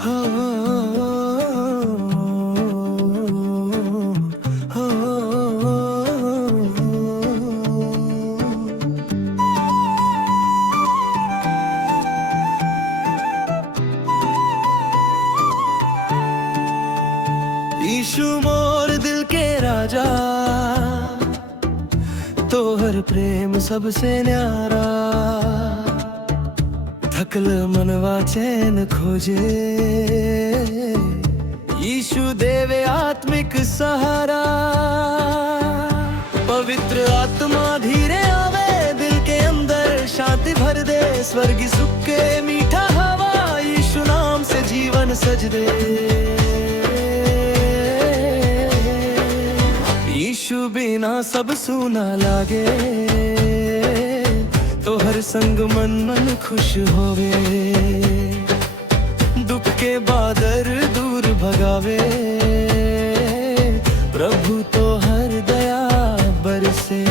हो, हो, यीशु मोर दिल के राजा, तोहर प्रेम सबसे न्यारा। थकल मनवा चैन खोजे, यीशु देवे आत्मिक सहारा। पवित्र आत्मा धीरे आवे, दिल के अंदर शांति भर दे। स्वर्गी सुख के मीठा हवा, यीशु नाम से जीवन सज दे। यीशु बिना सब सूना लागे, तो हर संग मन मन खुश होवे। दुख के बादल दूर भगावे, प्रभु तो हर दया बरसे।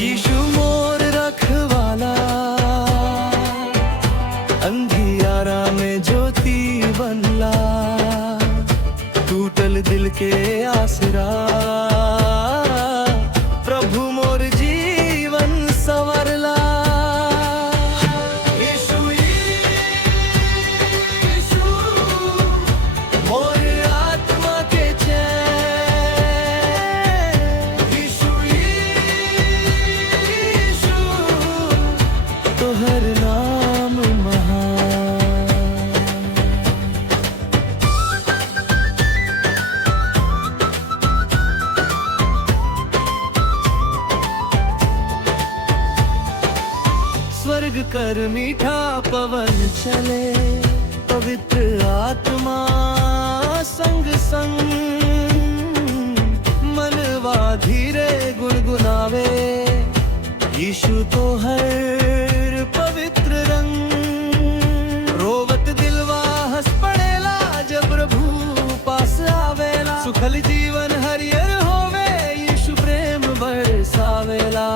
यीशु मोर रखवाला, अंधियारा में ज्योति बनला। टूटल दिल के आसरा, प्रभु मोर जीवन संवरला। यीशु यीशु मोर आत्मा के चैन। यीशु यीशु तोहर नाम महान। स्वर्ग कर मीठा पवन चले, पवित्र आत्मा संग संग। मनवा धीरे गुनगुनावे, यीशु तो हर पवित्र रंग। रोवत दिलवा हंस पड़ेला, जब प्रभु पास आवेला। सुखल जीवन हरियर होवे, यीशु प्रेम बरसावेला।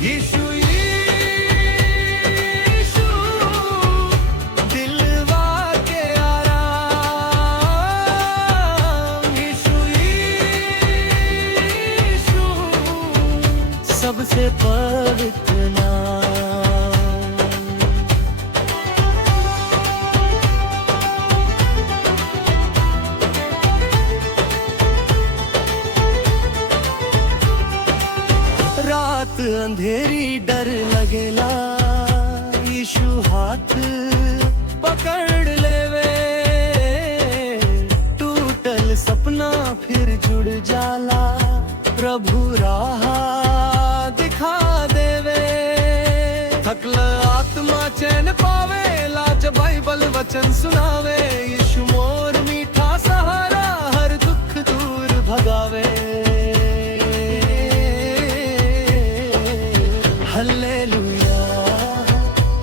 यीशु यीशु दिलवा के आराम। यीशु यीशु सबसे पवित्र नाम। रात अंधेरी डर लगेला, यीशु हाथ पकड़ लेवे। टूटल सपना फिर जुड़ जाला, प्रभु राह दिखा देवे। थकल आत्मा चैन पावे, लाज बाइबल वचन सुनावे। यीशु मोर मीठा सहारा, हर दुख दूर भगावे। हालेलुया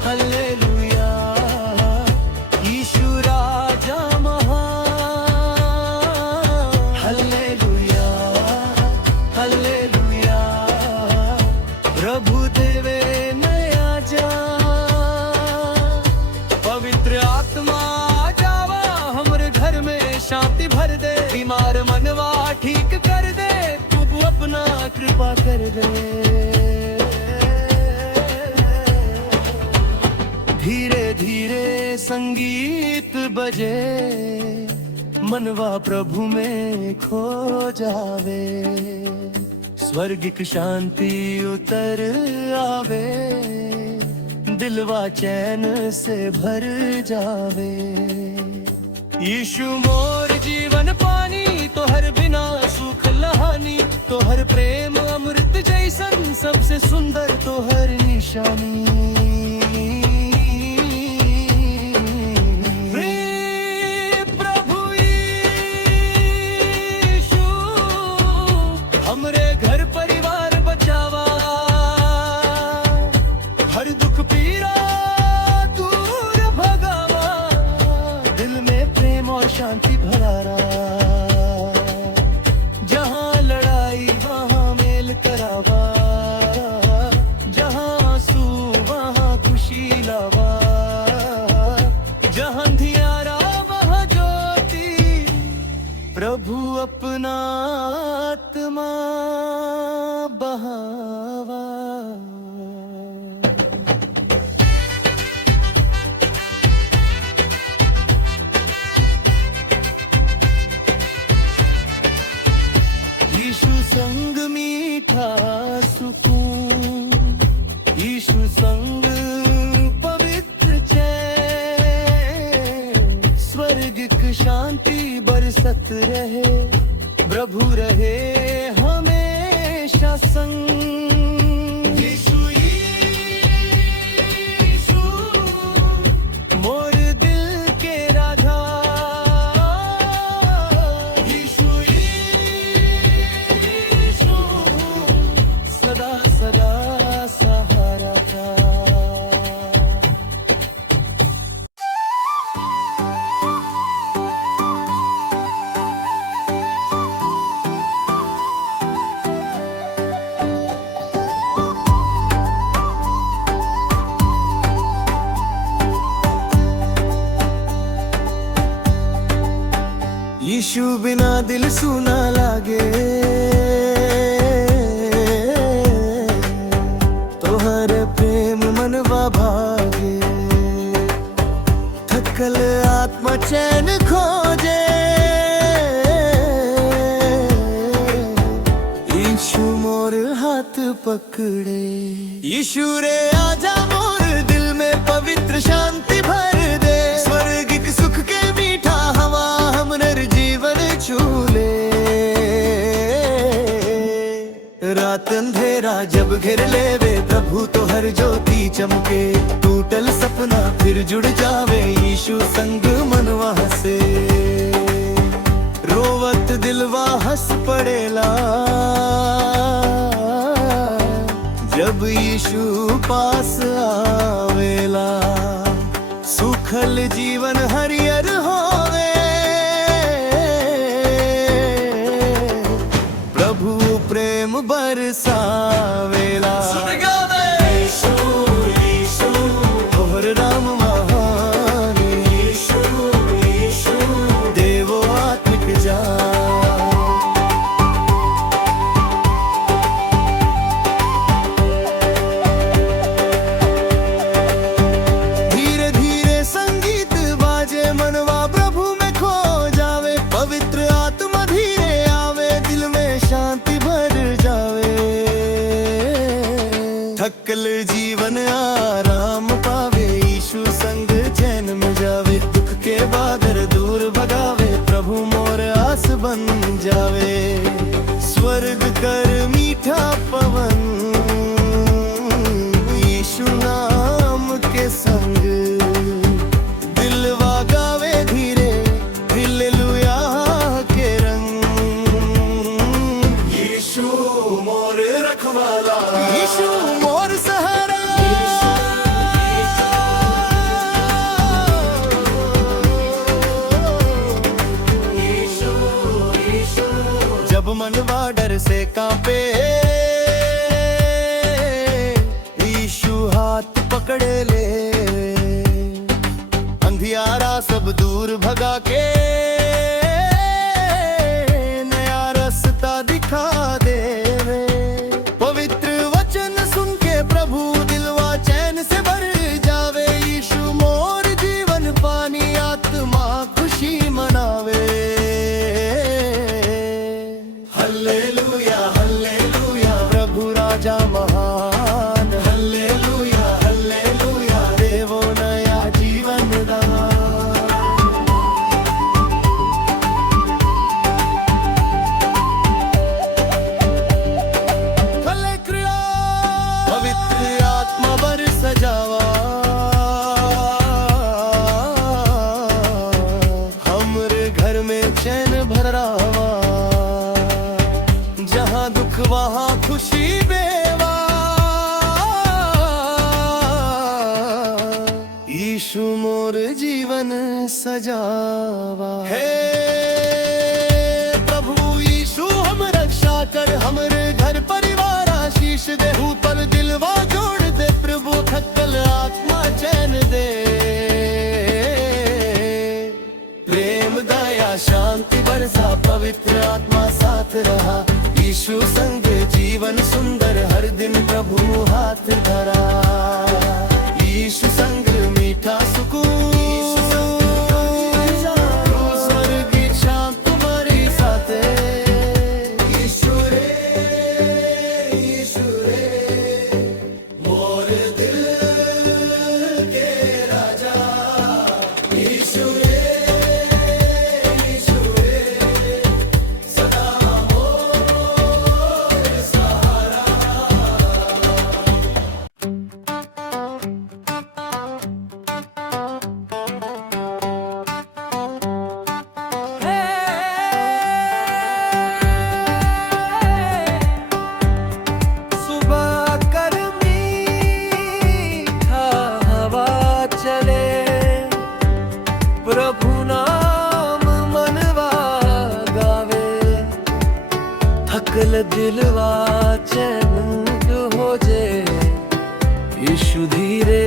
हालेलुया, यीशु राजा महान। हालेलुया हालेलुया, प्रभु देवे नया जान। पवित्र आत्मा जावा, हमरे घर में शांति भर दे। बीमार मनवा ठीक कर दे, प्रभु अपना कृपा कर दे। धीरे धीरे संगीत बजे, मनवा प्रभु में खो जावे। स्वर्गिक शांति उतर आवे, दिलवा चैन से भर जावे। यीशु मोर जीवन पानी, तो हर बिना सुख लहानी। तो हर प्रेम अमृत जैसन, सबसे सुंदर तो हर निशानी। हमरे घर परिवार बचावा, हर दुख पीड़ा दूर भगावा। दिल में प्रेम और शांति भरा रहा, जहाँ लड़ाई वहाँ मेल करावा। जहाँ आंसू सतत रहे, प्रभु रहे हमेशा संग। यीशु यीशु मोर दिल के राजा, यीशु यीशु सदा सदा सहारा था। यीशु बिना दिल सुना लागे, तोहर प्रेम मनवा भागे। थकल आत्मा चैन खोजे, यीशु मोर हाथ पकड़े। यीशु रे आजा मोर दिल में पवित्र शांति भर दे। स्वर्गिक सुख के मीठा हवा हमर जीवन छूले। रात अंधेरा जब घेर लेवे, प्रभु तो हर ज्योति चमके। टूटल सपना फिर जुड़ जावे, यीशु संग मनवा हसे। रोवत दिलवा हंस पड़ेला, जब यीशु पास आवेला। सुखल जीवन हरियर होवे, प्रभु प्रेम बरसावेला। यीशु यीशु तोहर नाम महान, यीशु यीशु देवो आत्मिक जान। धीरे धीरे संगीत बाजे, मनवा प्रभु में खो जावे। पवित्र आत्मा धीरे आवे, दिल में शांति भर जावे। थकल जीवन आराम पावे, यीशु संग चैन में जावे। दुख के बादल दूर भगावे, प्रभु मोर आस बन जावे। स्वर्ग कर मीठा पवन, यीशु नाम के संग। दिलवा गावे धीरे हालेलुया के रंग। यीशु मोर रखवाला, यीशु मोर सहारा। यीशु यीशु जब मनवा डर से कांपे, यीशु हाथ पकड़े ले। अंधियारा सब दूर भगा के, नया रास्ता दिखा देवे। पवित्र वचन सुन के प्रभु दिलवा चैन से भर जावे। यीशु मोर जीवन पानी, आत्मा खुशी मनावे। हल्लेलुया हल्लेलुया प्रभु राजा महान। हल्लेलुया हल्लेलुया देवो नया जीवन दान। पवित्र आत्मा बरस जावा, हमरे घर में चैन भर रावा। जहाँ दुख वहाँ खुशी बेवा, यीशु मोर जीवन सजावा। हे प्रभु यीशु हम रक्षा कर, हमरे घर परिवार आशीष दे। ऊपर दिलवा जोड़ दे प्रभु, थकल आत्मा चैन दे। प्रेम दया शांति बरसा, पवित्र आत्मा साथ रहा। यीशु संग जीवन सुंदर, हर दिन प्रभु हाथ धरा। यीशु संग मीठा सुकून, स्वर्ग दिलवा चैन हो जे, यीशु धीरे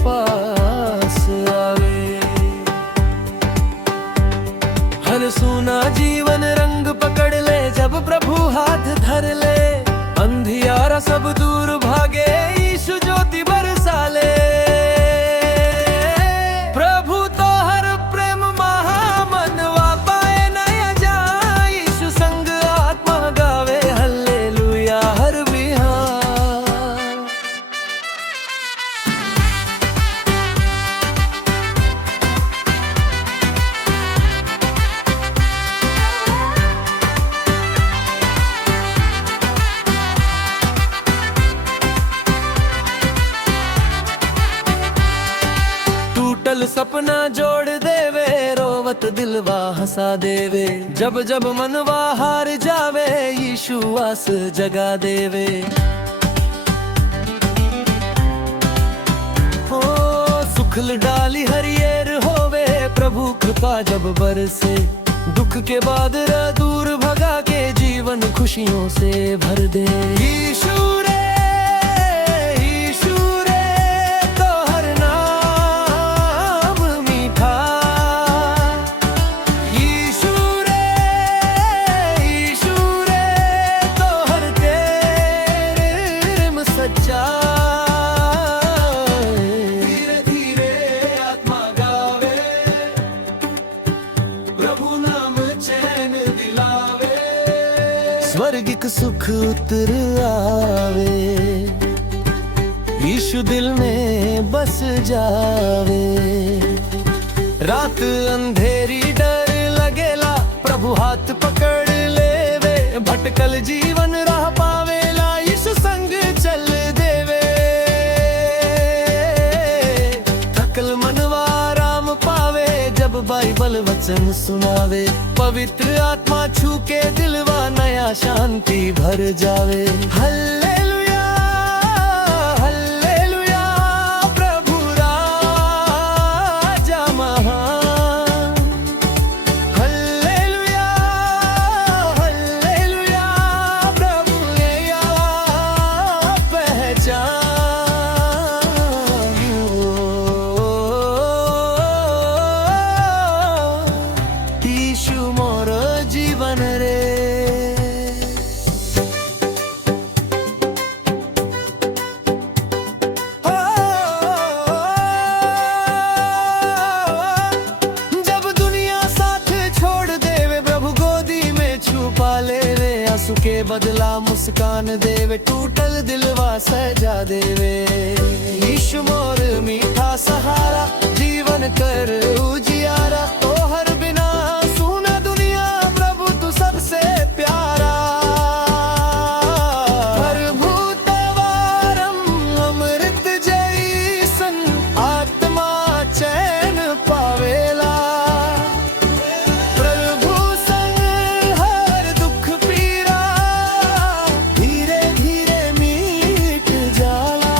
पास आवे। हर सूना जीवन रंग पकड़ ले जब प्रभु हाथ धर ले, अंधियारा सब दूर भागे यीशु ज्योति बरसा ले। प्रभु तो हर प्रेम महामनवा पाए नया जाए, यीशु संग आत्मा गावे हल्लेलुया हर बिहार। टूटल सपना जोड़ देवे, रोवत दिलवा हंसा देवे। जब जब मनवा हार जावे, यीशु आस जगा देवे। ओ सुखल डाली हरियर होवे, प्रभु कृपा जब बरसे। दुख के बाद दूर भगा के जीवन खुशियों से भर दे। यीशु रे धीरे धीरे आत्मा गावे, प्रभु नाम चैन दिलावे। स्वर्गिक सुख उतर आवे, यीशु दिल में बस जावे। रात अंधेरी डर लगेला, प्रभु हाथ पकड़ लेवे। भटकल जीवन राह पावेला, यीशु संग चल देवे। थकल मनवा आराम पावे, जब बाइबल वचन सुनावे। पवित्र आत्मा छू के दिलवा नया शांति भर जावे। हल्लेलुया हल्लेलुया, प्रभु राजा महान। हल्लेलुया हल्लेलुया, प्रभु नया पहचान। यीशु मोर जीवन रे। जब दुनिया साथ छोड़ देवे, प्रभु गोदी में छुपा लेवे। आंसू के बदला मुस्कान देवे, टूटल दिलवा सजा देवे। यीशु मोर मीठा सहारा, जीवन कर उजियारा। तो हर बिना सुना दुनिया, प्रभु तू सबसे प्यारा। प्रभुतवारम अमृत जैसन, आत्मा चैन पावेला। प्रभु संग हर दुख पीरा, धीरे धीरे मीट जाला।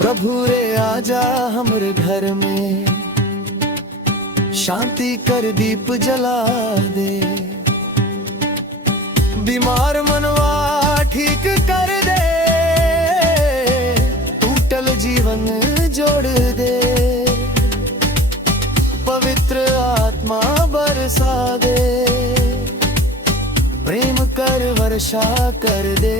प्रभु रे आजा हमरे घर में, शांति कर दीप जला दे। बीमार मनवा ठीक कर दे, टूटल जीवन जोड़ दे। पवित्र आत्मा बरसा दे, प्रेम कर वर्षा कर दे।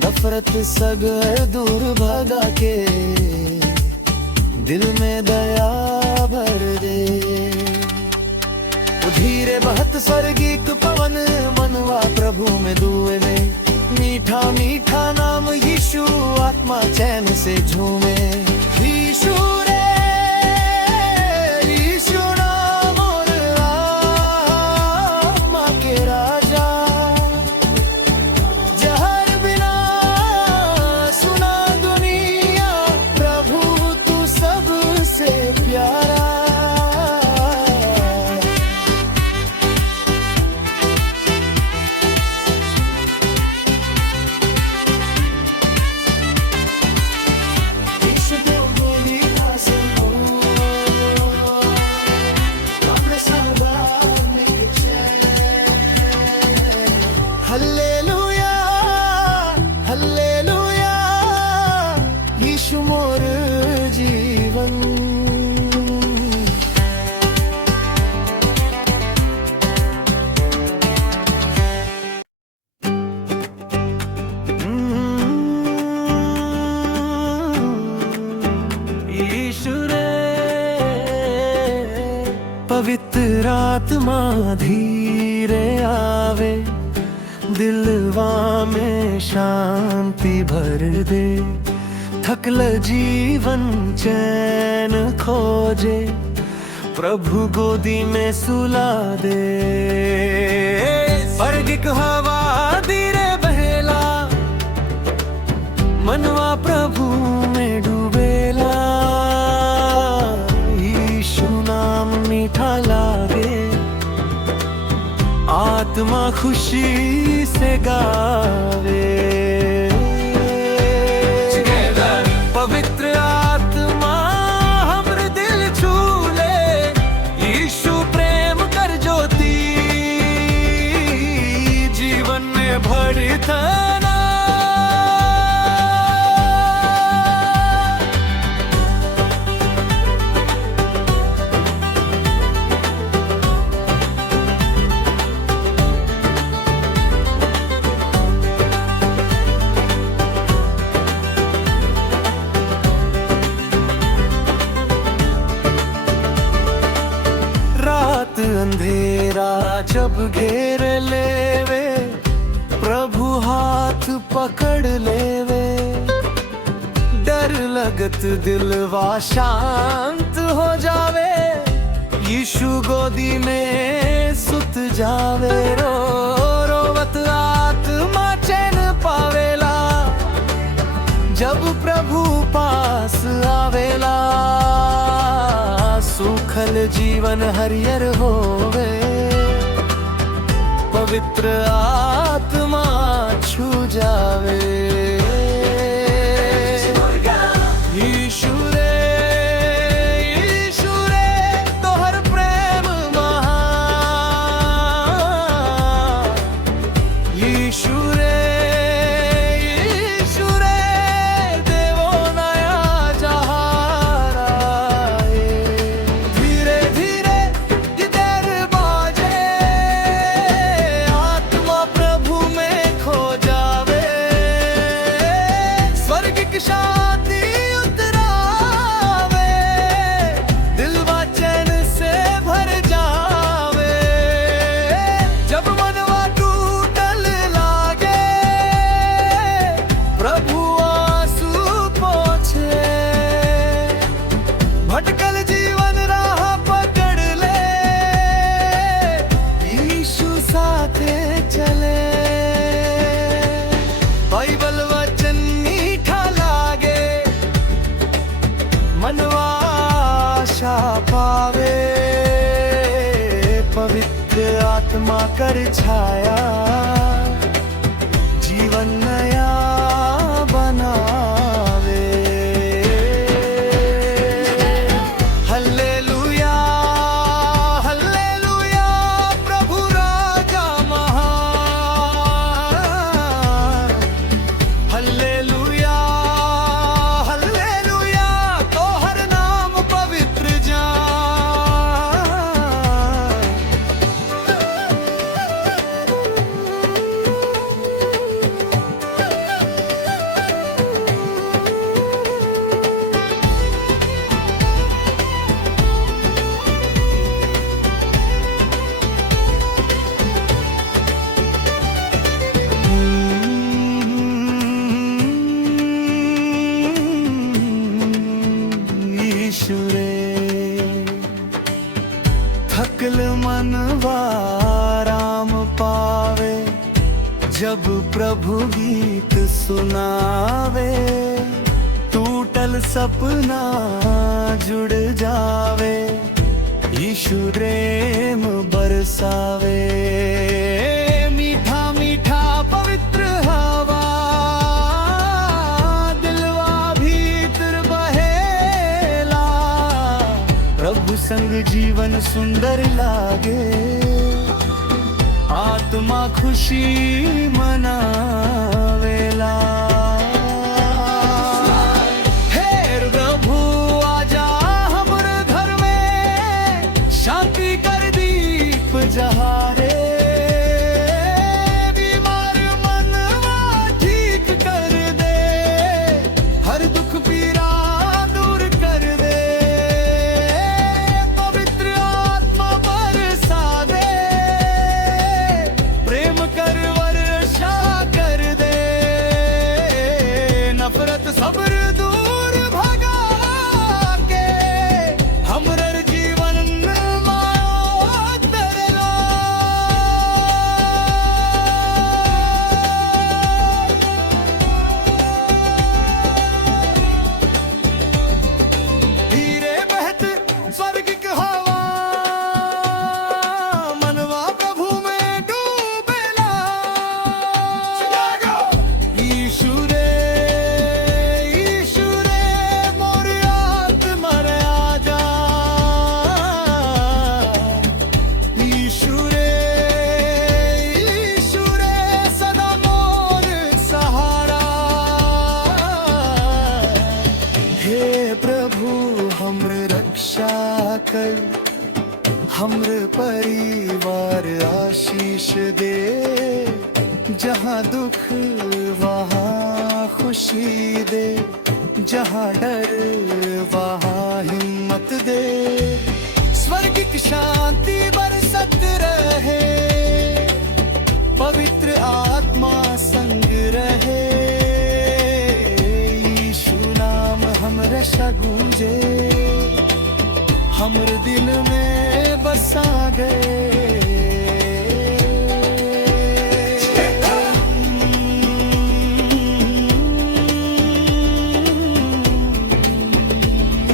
नफरत सगर दूर भगा के, दिल में दया भर दे। धीरे बहत स्वर्गिक पवन, मनवा प्रभु में दुए। मीठा मीठा नाम यीशु, आत्मा चैन से झूमे। यीशु रे यीशु नाम और आत्मा के राजा। जहर बिना सुना दुनिया, प्रभु तू सबसे प्यारा। हल्लेलुया हल्लेलुया यीशु मोर जीवन। यीशु रे पवित्र आत्मा धीरे आवे, दिलवा में शांति भर दे। थकल जीवन चैन खोजे, प्रभु गोदी में सुला दे। स्वर्गिक हवा धीरे बहेला, मनवा प्रभु में डूबेला। यीशु नाम मीठा लागे, आत्मा खुशी से गावे। पवित्र आत्मा हमरे दिल छू ले, यीशु प्रेम कर ज्योति जीवन में भरतना। अंधेरा जब घेर लेवे, प्रभु हाथ पकड़ लेवे। डर लगत दिलवा शांत हो जावे, यीशु गोदी में सुत जावे। रो रोवत आत्मा चैन पावेला, जब प्रभु पास आवेला। सूखल जीवन हरियर होवे, पवित्र आत्मा छू जावे। यीशु रे तोहर प्रेम महान। यीशु रे देवो नया जहान आए। धीरे धीरे इधर बाजे, आत्मा प्रभु में खो जावे। स्वर्ग की शांति उतरावे, दिलवा चैन से भर जावे। जब मनवा टूटल लागे, प्रभु आंसू पोंछे। भटकल जीवन राह पकड़ ले, यीशु साथे चले। बाइबल वचन मीठा लागे, मनवा आशा पावे। पवित्र आत्मा कर छाया, जीवन नया बनावे। हल्लेलुया हल्लेलुया प्रभु राजा महान। हल्लेलुया हल्लेलुया तोहर नाम पवित्र जान। यीशु रे थकल मनवा राम पावे, जब प्रभु गीत सुनावे। टूटल सपना जुड़ जावे, यीशु प्रेम बरसावे। मीठा मीठा पवित्र हवा, दिलवा भीतर बहेला। प्रभु संग जीवन सुंदर लागे, आत्मा खुशी मनावेला। हे प्रभु आजा हमरे घर में, शांति कर दीप जहारे। बीमार मनवा ठीक कर दे, हर दुख पीड़ा दूर कर दे। पवित्र आत्मा बरसा दे, प्रेम कर वर्षा कर दे। नफरत सब्र दूर भगा के, हमरर जीवन माया तरला। धीरे बहत स्वर्गिक हवा, मनवा प्रभु में डूबेला। यीशु रे मोर आत्मा रे आजा। यीशु रे सदा मोर सहारा। हे प्रभु हमरे रक्षा कर, हमरे परिवार आशीष दे। जहाँ दुख वहाँ खुशी दे, जहाँ डर वहाँ हिम्मत दे। स्वर्गिक शांति बरसत रहे, पवित्र आत्मा संग रहे। यीशु नाम हमरे गूंजे, हमरे दिल में बसा गए।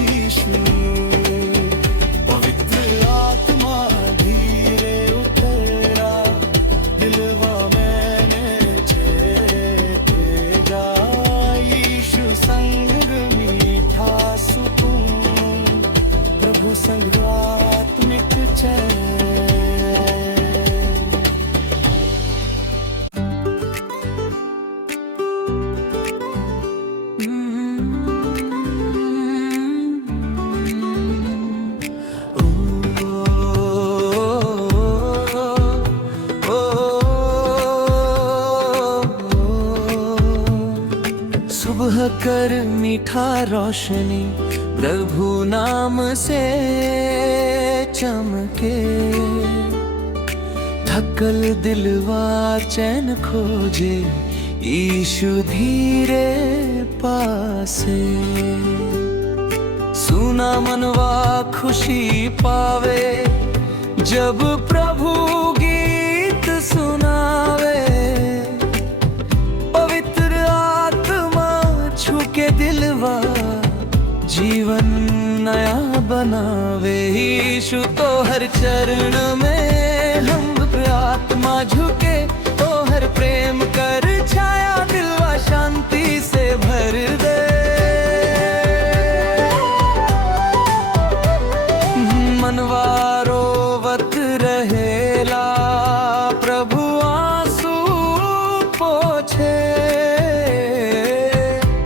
यीशु पवित्र आत्मा धीरे उतरा, दिलवा मैंने चेतेगा। यीशु संग मीठा सुकून, प्रभु संग आत्मिक चैन। सुबह कर मीठा रोशनी, प्रभु नाम से चमके। थकल दिलवा चैन खोजे, यीशु धीरे पासे। सुना मनवा खुशी पावे, जब प्रभु गीत सुनावे। पवित्र आत्मा छूके दिलवा, जीवन नया बनावे। यीशु तो हर चरण में हम आत्मा झुके, तो हर प्रेम कर छाया दिलवा शांति से भर दे। मनवा रोवत रहेला, प्रभु आंसू पोछे।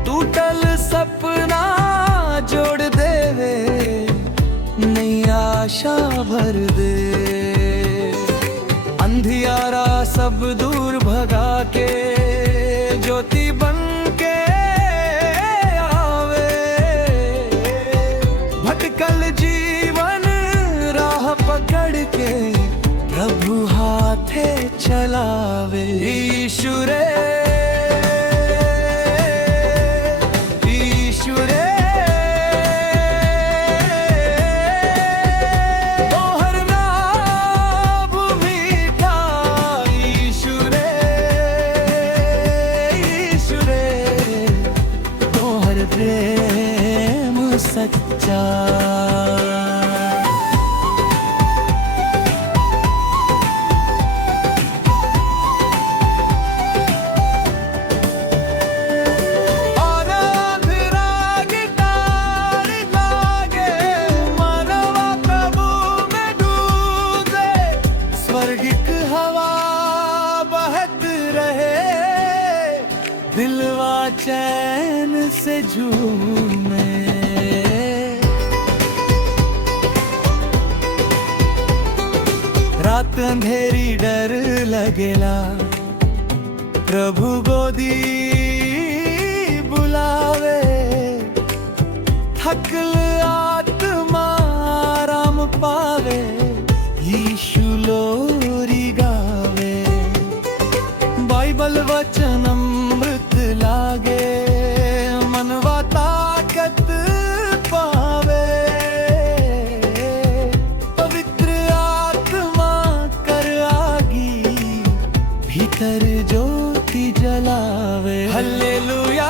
टूटल सपना जोड़ देवे, नई आशा भर दे। अंधियारा सब दूर भगा के, ज्योति बन के आवे। भटकल जीवन राह पकड़ के, प्रभु हाथे चलावे। यीशु रे तोहर नाम मीठा। यीशु रे तोहर प्रेम सच्चा। रहे, दिलवा चैन से झूमे। रात अंधेरी डर लगेला, प्रभु गोदी बुलावे। थकल आत्मा आराम पावे, यीशु लोरी गावे। बाइबल वचन अमृत लागे, मनवा ताकत पावे। पवित्र आत्मा कर आगी, भीतर ज्योति जलावे। हल्लेलुया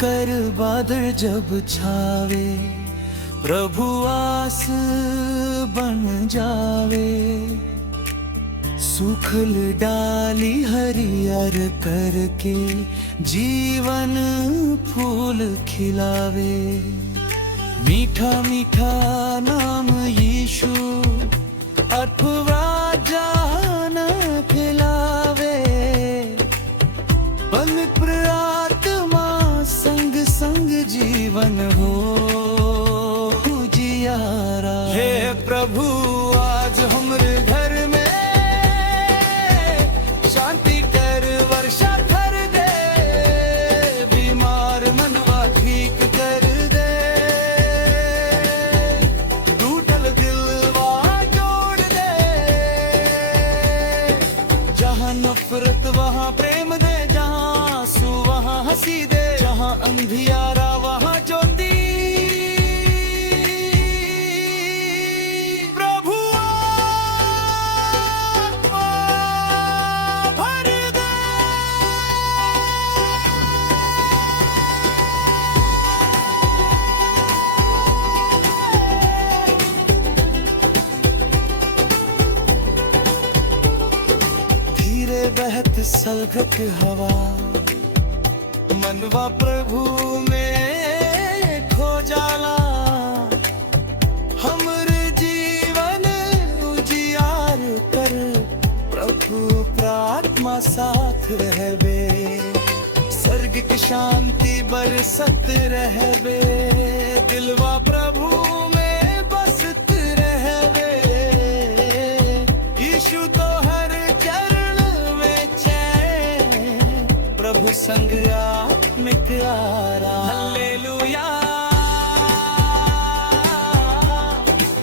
कर बादल जब छावे, प्रभु आस बन जावे। सूखल डाली हरियर करके, जीवन फूल खिलावे। मीठा मीठा नाम यीशु, अथवा जान खिलावे। पवित्र आत्मा संग संग जीवन हो जियारा। हे प्रभु आज हमरे घर में शांति कर वर्षा कर दे। बीमार मनवा ठीक कर दे, टूटल दिलवा जोड़ दे। जहाँ नफरत वहाँ प्रेम दे, जहाँ आंसू वहाँ हंसी दे। जहाँ अंधियारा वहाँ ज्योति। प्रभु आत्मा भर दे। धीरे बहत सलगत हवा, मनवा प्रभु में खो जाला। हमरे जीवन उजियार कर, प्रभु प्रात्मा साथ रहबे। स्वर्ग की शांति बरसत रहबे, दिलवा प्रभु में बसत रहबे। यीशु तो हर चरण में चैन, प्रभु संग आत्मिक आराम। Hallelujah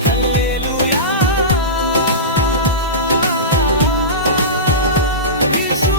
hallelujah. यीशु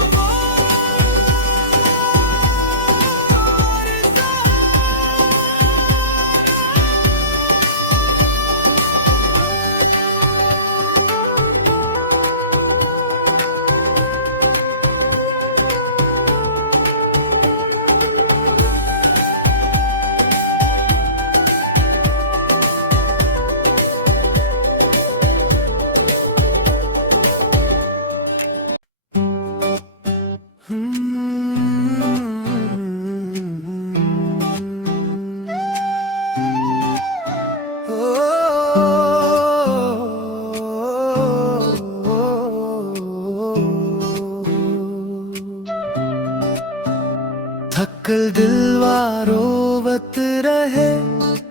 थकल दिलवा रोवत रहे,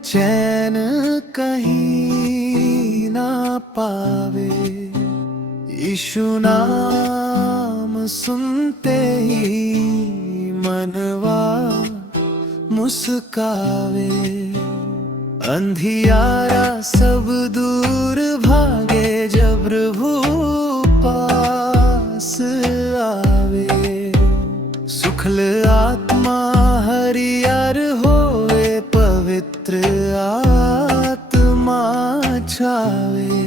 चैन कहीं ना पावे। यीशु नाम सुनते ही मनवा मुस्कावे। अंधियारा सब दूर भागे जब प्रभु पास आवे। सुखल आत्मा हरियर होए, पवित्र आत्मा छावे।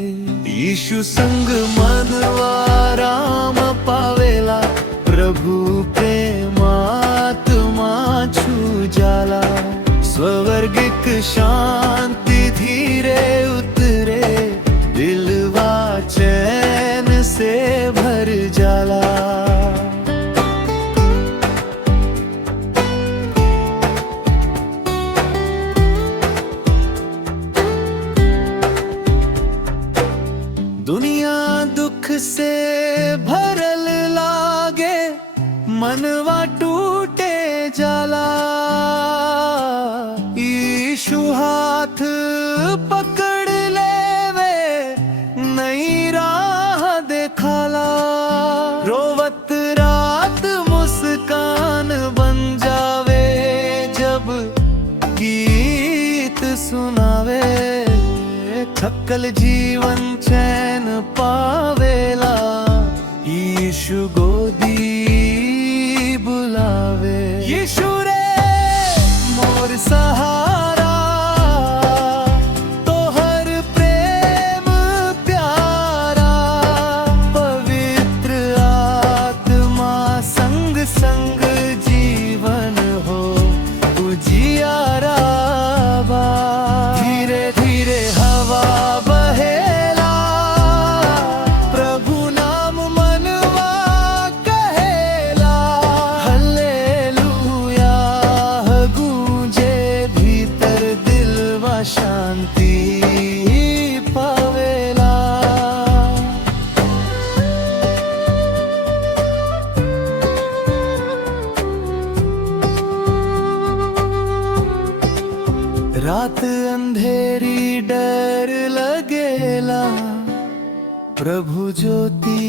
यीशु संग मनवा राम पावेला, प्रभु प्रेम आत्मा छू जाला। स्वर्गिक शांति धीरे उतरे, दिलवा चैन से भर जाला। दुनिया दुख से भरल लागे, मनवा टूटे जाला। यीशु हाथ पकड़ लेवे, नई राह देखाला। रोवत रात मुस्कान बन जावे, जब गीत सुनावे। थकल जीवन चैन पावेला, यीशु गोदी बुलावे। यीशु रे मोर सहारा, तोहर प्रेम प्यारा। पवित्र आत्मा संग संग जीवन हो उजियारा बा। धीरे धीरे हवा बहेला, प्रभु नाम मनवा कहेला। हल्लेलुया गूंजे भीतर, दिलवा शांति पावेला। रात अंधेरी डर लगेला, प्रभु ज्योति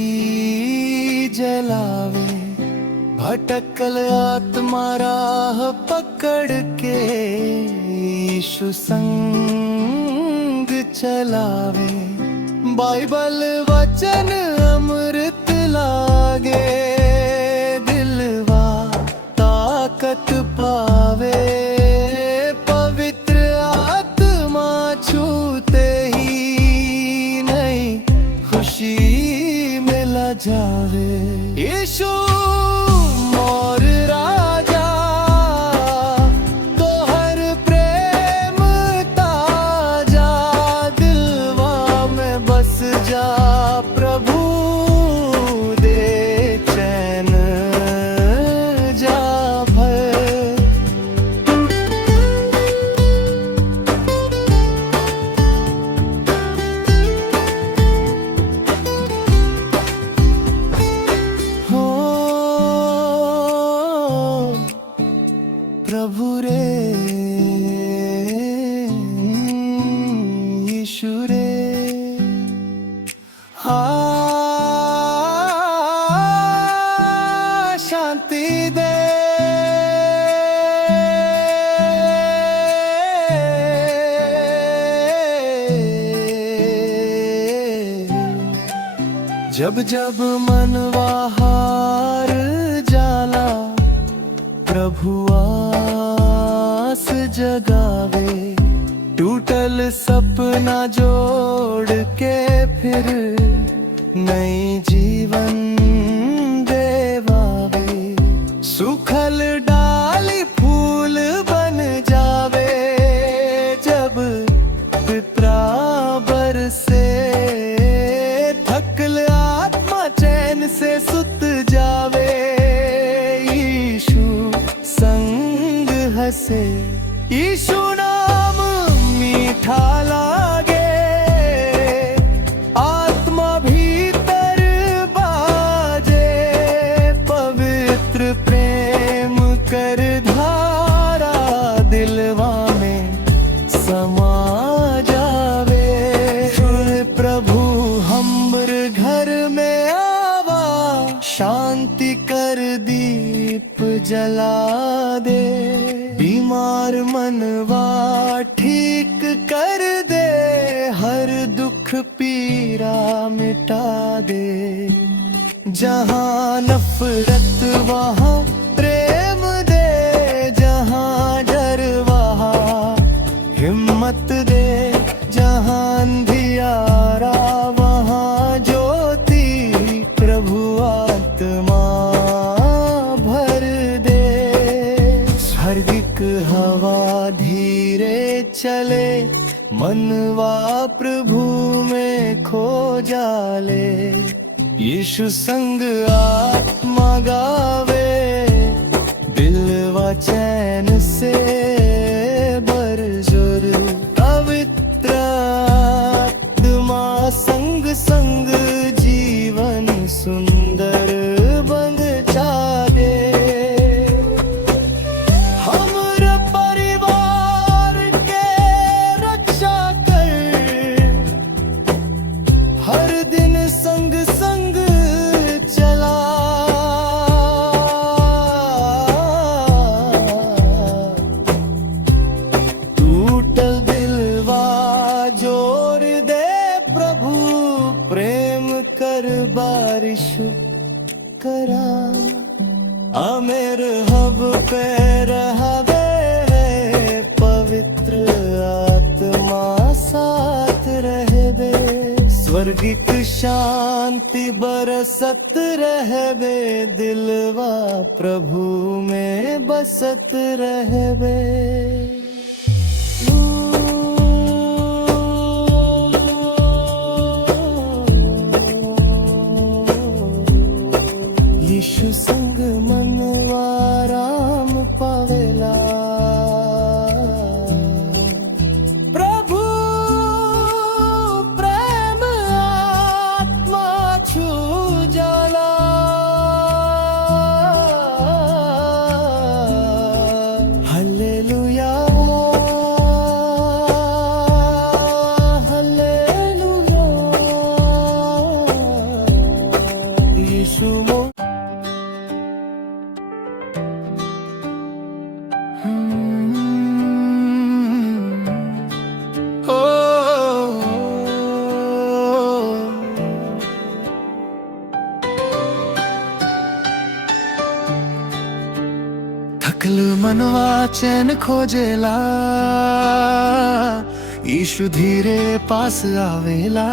जलावे। भटकल आत्मा राह पकड़ के, यीशु संग चलावे। बाइबल वचन अमृत लागे, दिलवा ताकत पावे। पवित्र आत्मा छूते ही नई खुशी मिला जावे। यीशु मोर राजा, तोहर प्रेम ताजा। दिलवा में बस जा, प्रभु दे चैन जा भर। हो प्रभु रे, यीशु रे। शांति दे, जब जब मनवा हार जाला, प्रभु आस जगावे। टूटल सपना जोड़ के फिर नई जीवन देवावे। सूखल डाली फूल बन जावे, जब पिपरा बरसे। थकल आत्मा चैन से सुत जावे, यीशु संग हंसे। यीशु नाम मीठा लागे, आत्मा भीतर बाजे। पवित्र प्रेम कर धा जला दे। बीमार मनवा ठीक कर दे, हर दुख पीरा मिटा दे। जहाँ नफरत वहाँ प्रेम दे, जहाँ डर वहाँ हिम्मत दे। जहाँ अंधियारा वहाँ ज्योति, प्रभु आत्मा भर दे। स्वर्गिक हवा धीरे चले, मनवा प्रभु में खो जाले। यीशु संग आत्मा गावे, दिलवा चैन से बरजुर। पवित्र आत्मा संग संग जीवन सुंदर बन जाए। हमरा परिवार के रक्षा कर, हर दिन संग संग चला। टूटल दिलवा जोर दे, प्रभु प्रेम कर बारिश करा। आमेर हब पे रहवे, पवित्र आत्मा साथ रहवे। स्वर्गिक शांति बरसत रहवे, दिलवा प्रभु में बसत रहवे। यीशु संग मनवा राम पावेला। प्रभु प्रेम आत्मा छू जाला। Hallelujah hallelujah. यीशु थकल मनवा चैन खोजेला, यीशु धीरे पास आवेला।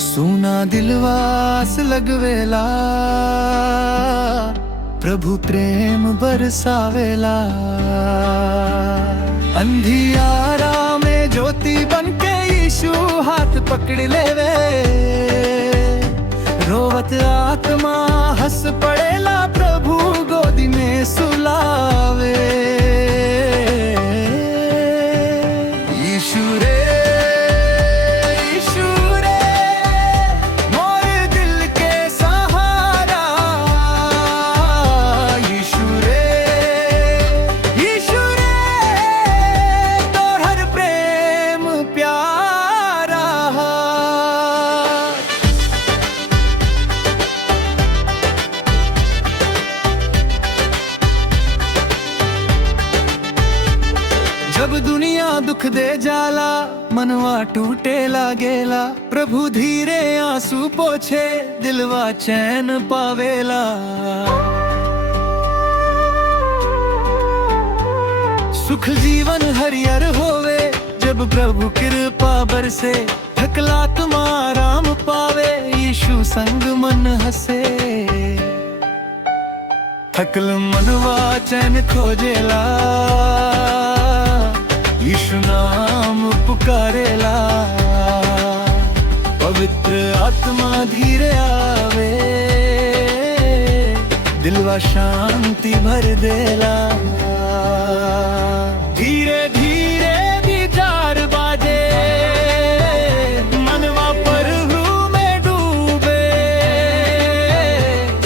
सुना दिलवास लगवेला, प्रभु प्रेम बरसावेला। अंधियारा में ज्योति बनके यीशु हाथ पकड़ लेवे। रोवत आत्मा हंस पड़ेला, प्रभु गोदी में सुलावे। यीशु रे यीशु रे, मोर दिल के सहारा। यीशु रे तोर हर प्रेम प्यारा। जब दुनिया दुख दे जाला, मनवा टूटे लागेला। प्रभु धीरे आंसू पोछे, दिलवा चैन पावेला। सुख जीवन हरियर होवे, जब प्रभु कृपा बरसे। थकलात्मा आराम पावे, यीशु संग मन हसे। थकल मनवा चैन खोजेला, यीशु नाम पुकारेला। पवित्र आत्मा धीरे आवे, दिलवा शांति भर देला। धीरे धीरे विचार बाजे, मनवा प्रभु में डूबे।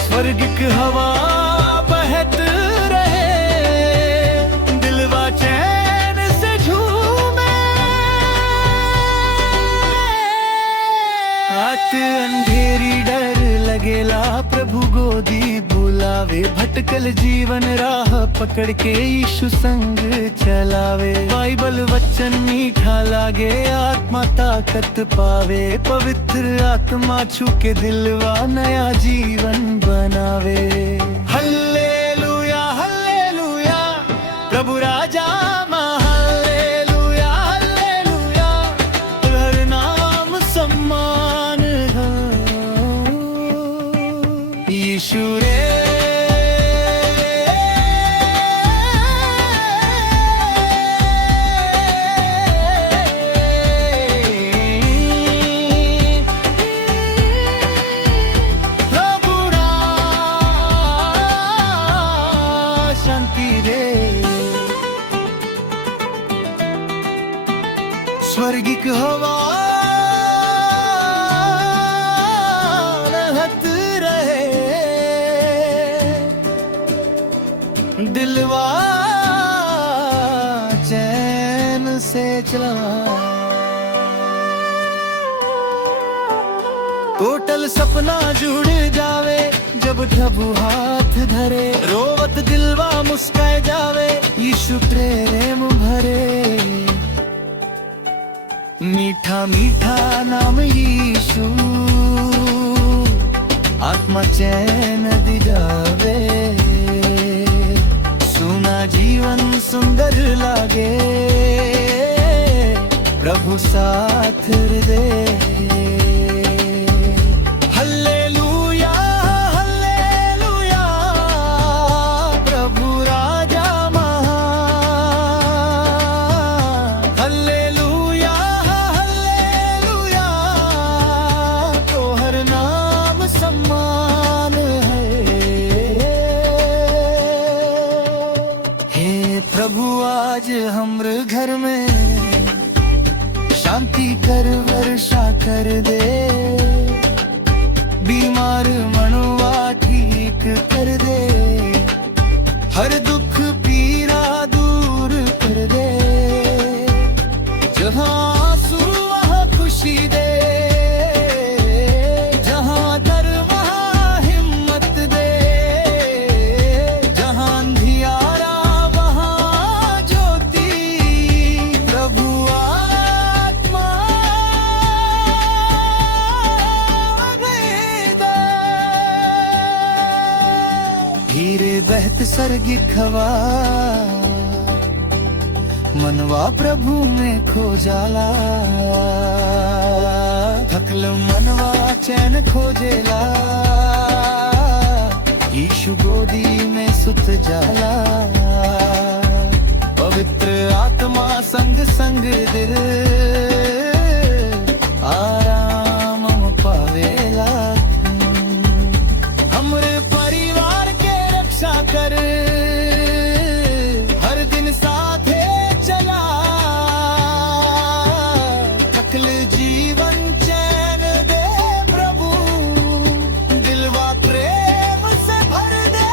स्वर्गिक हवा बहत रहे, दिलवा चैन से झूमे। आत अंधेरी डर लगेला प्रभु गोदी बुलावे, भटकल जीवन राह पकड़ के यीशु संग चलावे। बाइबल वचन मीठा लागे, आत्मा ताकत पावे, पवित्र आत्मा छू के दिलवा नया जीवन बनावे। हल्लेलुया हल्लेलुया प्रभु राजा यीशु रे प्रभु शांति रे। स्वर्गिक हवा दिलवा चैन से चला, टोटल सपना जुड़ जावे जब प्रभु हाथ धरे, रोवत दिलवा मुस्काए जावे यीशु प्रेम भरे। मीठा मीठा नाम यीशु आत्मा चैन दी जावे, जीवन सुंदर लागे प्रभु साथ दे। हल्लेलुया हल्लेलुया प्रभु राजा महान, हल्लेलुया हल्लेलुया तोहर नाम सम्मान है। प्रभु आज हमरे घर में शांति कर वर्षा कर दे, बीमार मनवा ठीक कर दे, हर दुख पीरा दूर कर दे, जहाँ आंसू वहाँ खुशी दे, जहाँ डर वहाँ हिम्मत दे, जहाँ अंधियारा धीरे बहत स्वर्गिक हवा, मनवा प्रभु में खो जाला, थकल मनवा चैन खोजेला, यीशु गोदी में सुत जाला, पवित्र आत्मा संग संग दिल आराम पावेला। हमरे परिवार कर हर दिन साथे चला, थकल जीवन चैन दे प्रभु, दिलवा प्रेम से भर दे।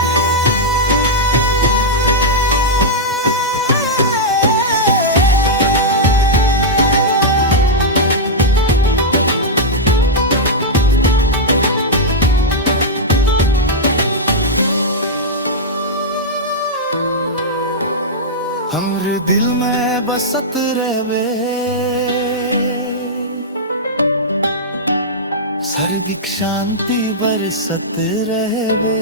हमरे दिल में बसत रहवे स्वर्गिक शांति बरसत रहवे,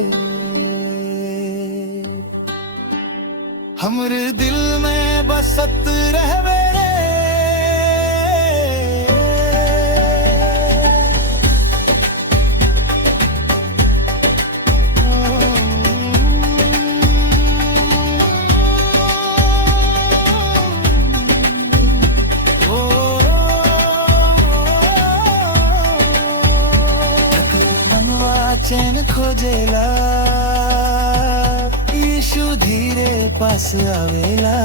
हमरे दिल में बसत रहवे रे। चैन खोजेला यीशु धीरे पास आवेला।